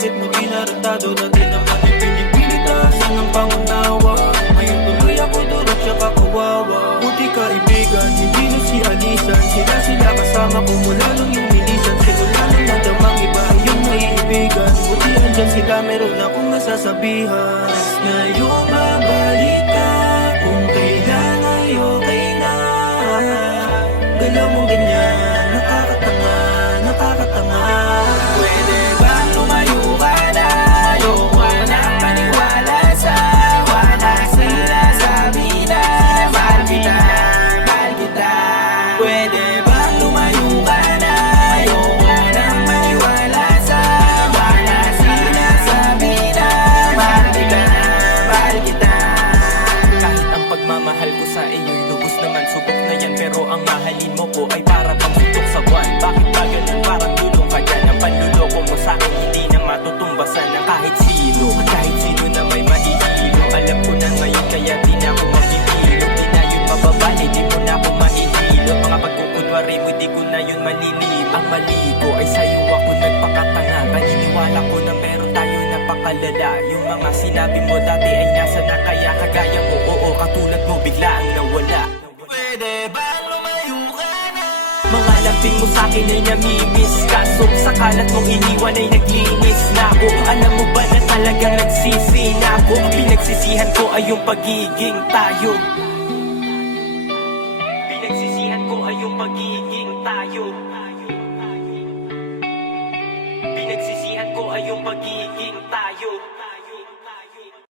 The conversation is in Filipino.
bakit mo inaratado? Dati naman ay pinipilitasan ng pangunawa. Ngayon tuloy ako durog siya kawawa. Buti kaibigan, hindi na si Alisan. Sila kasama ko mula nung yung nilisan. Simula nang nadamang iba yung naiibigan. Buti andyan sila, meron akong nasasabihan. Ngayong babalik ka kung kailan ay okay na. Galaw mong ganyan, nakakatanga, nakakatanga. Pwede ba lumayo ka na? Ayoko nang maniwala sa wala sinasabi na mahal kita, mahal kita. Pwede ba lumayo ka na? Ayoko nang maniwala sa wala sinasabi na mahal kita, mahal kita. Kahit ang pagmamahal ko sa iyo'y lubos naman, subok na yan, pero ang mahalin mo ko ay para pang suntok sa buwan. Bakit ba ganun? Parang tulong ka dyan. Ang panluloko mo sa'kin hindi na matutumbasan ng kahit sino. At kahit sino na may mahihilo, alam ko na ngayon kaya di na ako magpipilo. Di na yun mababali, di mo na ako mahihilo. Mga pagkukunwari mo, di ko na yun malilip. Ang mali ko ay sa'yo ako nagpakatanga. Paniniwala ko na meron tayo napakalala. Yung mga sinabi mo dati ay nasa na, kaya kagaya mo, oo, katulad mo bigla ang nawala. Pwede ba lumayo ka na? Mga lambing mo sa'kin ay namimiss. Kaso sa kalat mong iniwan ay naglinis na ako. Alam mo ba na talagang nagsisi na ako? Pinagsisihan ko ay yung pagiging tayo. Pinagsisihan ko ay yung pagiging tayo. Pinagsisihan ko ay yung pagiging tayo.